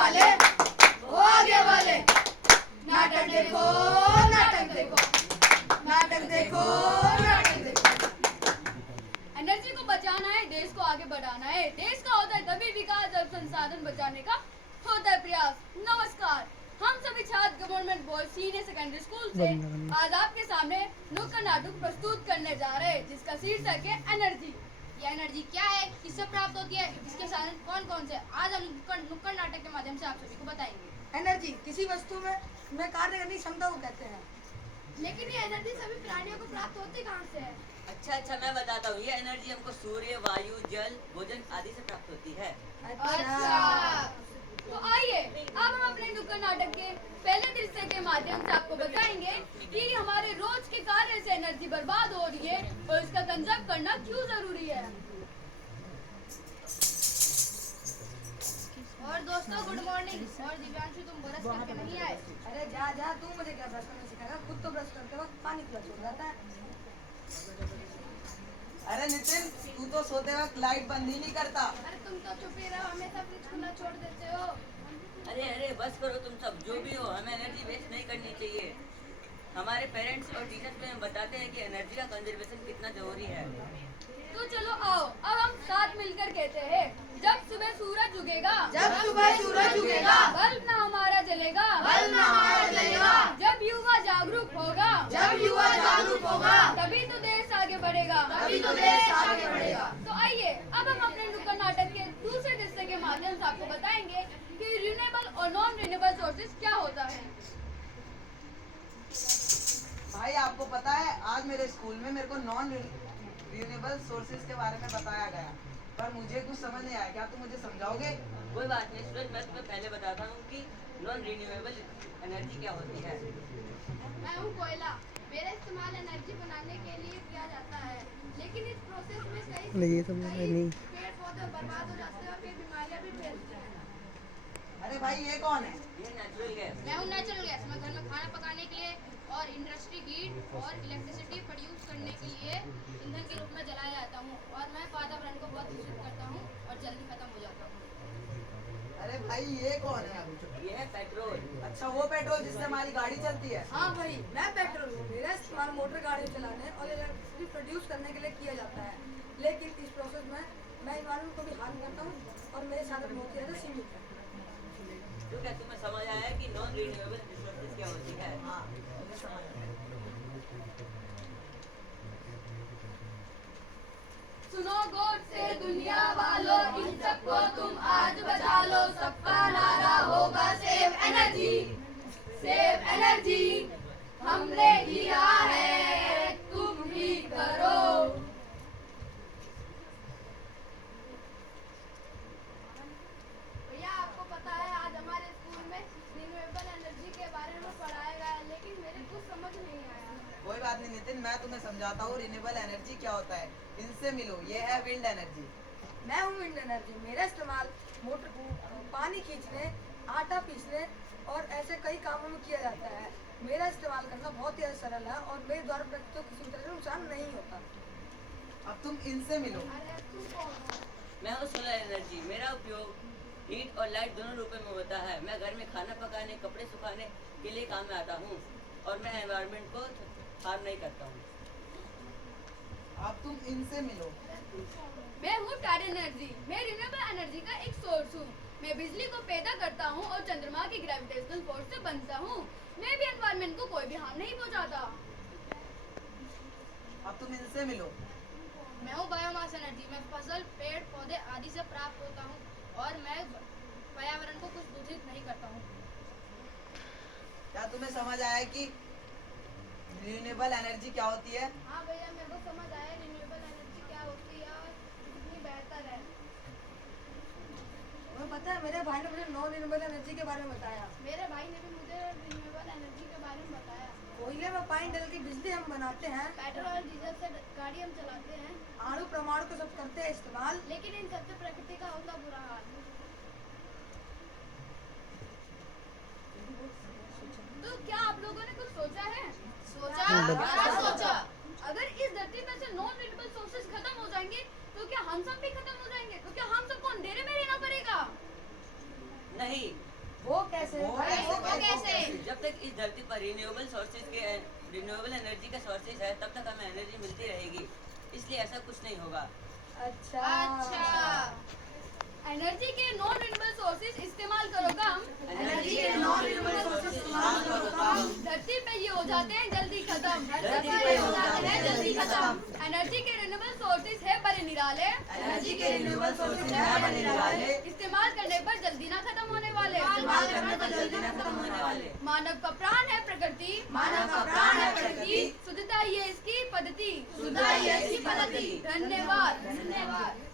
वाले, वो आगे वाले। नाटक देखो, नाटक देखो, नाटक देखो, नाटक देखो। एनर्जी को बचाना है, देश को आगे बढ़ाना है। देश का होता है तभी विकास जब संसाधन बचाने का होता है प्रयास। नमस्कार, हम सभी छात्र government boys senior secondary school से आज आपके सामने नुक्कड़ नाटक प्रस्तुत करने जा रहे हैं, जिसका शीर्षक है एनर्जी। ये एनर्जी क्या है, किससे प्राप्त होती है, इसके साधन कौन कौन से, आज हम नुक्कड़ नाटक के माध्यम से आप सभी को बताएंगे। एनर्जी किसी वस्तु में कार्य करने की क्षमता को कहते हैं। लेकिन ये एनर्जी सभी प्राणियों को प्राप्त होती कहाँ से है? अच्छा मैं बताता हूँ। ये एनर्जी हमको सूर्य, वायु, जल, भोजन आदि से प्राप्त होती है। अच्छा, तो आइए अब हम अपने नुक्कड़ नाटक के पहले दृश्य के माध्यम से आपको बताएंगे कि हमारे रोज के कार्य से एनर्जी बर्बाद हो रही है और इसका कंजर्व करना क्यों जरूरी है। और दोस्तों गुड मॉर्निंग। और दिव्यांशु तुम ब्रश करके नहीं आए? अरे जा तू मुझे क्या ब्रश करना सिखाएगा, खुद तो ब्रश करते वक्त पानी पीना छोड़ जाता है। अरे नितिन, तू तो सोते वक्त लाइट बंद ही नहीं करता। अरे तुम तो चुप ही रहो, हमेशा फ्रिज खुला छोड़ देते हो। अरे बस करो तुम सब, जो भी हो, हमें एनर्जी वेस्ट नहीं करनी चाहिए। हमारे पेरेंट्स और टीचर्स में हम बताते हैं कि एनर्जी का कंजर्वेशन कितना जरूरी है। तो चलो आओ अब हम साथ मिलकर कहते हैं, जब सुबह सूरज उगेगा, जब सुबह सूरज उगेगा, बल्ब ना हमारा जलेगा, बल्ब ना हमारा जलेगा। जब युवा जागरूक होगा, जब युवा जागरूक होगा, तभी तो देश आगे बढ़ेगा। तभी तो देश आगे बढ़ेगा। तो आइए अब हम अपने नुक्कड़ नाटक के दूसरे हिस्से के माध्यम से आपको बताएंगे कि रिन्यूएबल और नॉन रिन्यूएबल सोर्सेज क्या होता है। भाई आपको पता है, आज मेरे स्कूल में मेरे को नॉन रिन्यूएबल सोर्सेज के बारे में बताया गया, पर मुझे कुछ समझ नहीं आया। क्या तुम मुझे समझाओगे? कोई बात नहीं सूरज, मैं तुम्हें पहले बताता हूँ कि नॉन रिन्यूएबल एनर्जी क्या होती है। मैं हूँ कोयला। मेरा इस्तेमाल एनर्जी बनाने के लिए किया जाता है, लेकिन इस प्रोसेस में कई पेड़ पौधे बर्बाद हो जाते हैं और कई बीमारियां भी फैलती हैं। अरे भाई ये कौन है? ये नेचुरल गैस। मैं हूँ नेचुरल गैस। मैं घर में खाना पकाने के लिए और इंडस्ट्री हीट और इलेक्ट्रिसिटी प्रोड्यूस करने के लिए ईंधन के रूप में जलाया जाता हूँ, और मैं वातावरण को बहुत दूषित करता हूँ और जल्दी खत्म हो जाता हूँ। अरे भाई ये कौन है? ये है पेट्रोल। अच्छा, वो पेट्रोल जिससे हमारी गाड़ी चलती है। हाँ भाई, मैं पेट्रोल हूँ। मेरा इस्तेमाल मोटर गाड़ी चलाने और इलेक्ट्रिसिटी प्रोड्यूस करने के लिए किया जाता है, लेकिन इस प्रोसेस में मैं एनवायरमेंट को भी हार्म करता हूँ और मेरे साधन बहुत ही ज़्यादा सीमित है। तो क्या तुम्हें समझ आया कि नॉन रिन्यूएबल रिसोर्सेज क्या होती है? हाँ, मुझे समझ आया। सुनो गौर से दुनिया वालों, इन सबको तुम आज बचा लो। सबका नारा होगा सेव एनर्जी, सेव एनर्जी। हमने किया है, तुम भी करो। भैया आपको पता है, आज हमारे स्कूल में रिन्यूएबल एनर्जी के बारे में पढ़ाया गया, लेकिन मेरे कुछ समझ नहीं आया। कोई बात नहीं नितिन, मैं तुम्हें समझाता हूँ रिन्यूएबल एनर्जी क्या होता है। इनसे मिलो, ये है विंड एनर्जी। मैं हूँ विंड एनर्जी। मेरा इस्तेमाल मोटर पानी खींचने, आटा पीसने और ऐसे कई कामों में किया जाता है। मेरा इस्तेमाल करना बहुत ही सरल है और मेरे द्वारा प्रकृति को किसी भी तरह से नुकसान नहीं होता। अब तुम इनसे मिलो। अरे तू कौन है? मैं हूँ सोलर एनर्जी। मेरा उपयोग हीट और लाइट दोनों रूपों में होता है। मैं घर में खाना पकाने, कपड़े सुखाने के लिए काम में आता हूँ और मैं एनवायरनमेंट को हार्म नहीं करता हूँ। अब तुम इनसे मिलो। मैं हूँ टाइड एनर्जी। मैं रिन्यूएबल एनर्जी का एक सोर्स हूँ। मैं बिजली को पैदा करता हूँ और चंद्रमा की ग्रेविटेशनल फोर्स से बनता हूँ। मैं भी एनवायरनमेंट को कोई भी हार्म नहीं पहुँचाता। अब तुम इनसे मिलो। मैं हूँ बायोमास एनर्जी। मैं फसल, पेड़ पौधे आदि से प्राप्त होता हूँ और मैं पर्यावरण को कुछ दूषित नहीं करता हूँ। क्या तुम्हें समझ आया कि रिन्यूएबल एनर्जी क्या होती है? हाँ भैया, मेरे को समझ आया रिन्यूएबल एनर्जी क्या होती है और कितनी बेहतर है। तुम्हें पता है, मेरे भाई ने मुझे नॉन रिन्यूएबल एनर्जी के बारे में बताया। मेरे भाई ने भी मुझे रिन्यूएबल एनर्जी के बारे में बताया। कोयले में पानी डाल के बिजली हम बनाते हैं, पेट्रोल और डीजल से गाड़ी हम चलाते हैं, अणु परमाणु को सब करते हैं इस्तेमाल। लेकिन इन सबसे प्रकृति का होता बुरा हाल। तो क्या आप लोगों ने कुछ सोचा है? सोचा? क्या सोचा? अगर इस धरती में से नॉन रिन्यूएबल सोर्सेज खत्म हो जाएंगे तो क्या हम सब भी खत्म हो जाएंगे? तो क्या हम सबको अंधेरे में रहना पड़ेगा? नहीं, कैसे? वो कैसे? जब तक इस धरती पर रिन्यूएबल एनर्जी के सोर्सेज है तब तक हमें एनर्जी मिलती रहेगी, इसलिए ऐसा कुछ नहीं होगा। अच्छा। एनर्जी के नॉन रिन्यूएबल सोर्सेज इस्तेमाल करो कम, एनर्जी के नॉन रिन्यूएबल सोर्सेज इस्तेमाल करो कम, धरती पे ये हो जाते हैं जल्दी खत्म, धरती पे हो जाते हैं जल्दी खत्म। एनर्जी के रिन्यूएबल सोर्सेज है बड़े निराले, एनर्जी के रिन्यूएबल सोर्सेज है बड़े निराले, इस्तेमाल करने पर जल्दी ना खत्म होने वाले, इस्तेमाल करने पर जल्दी न खत्म होने वाले। मानव का प्राण है प्रकृति, मानव का प्राण है प्रकृति, शुद्धता ये इसकी पद्धति, शुद्धता ये इसकी पद्धति। धन्यवाद। धन्यवाद।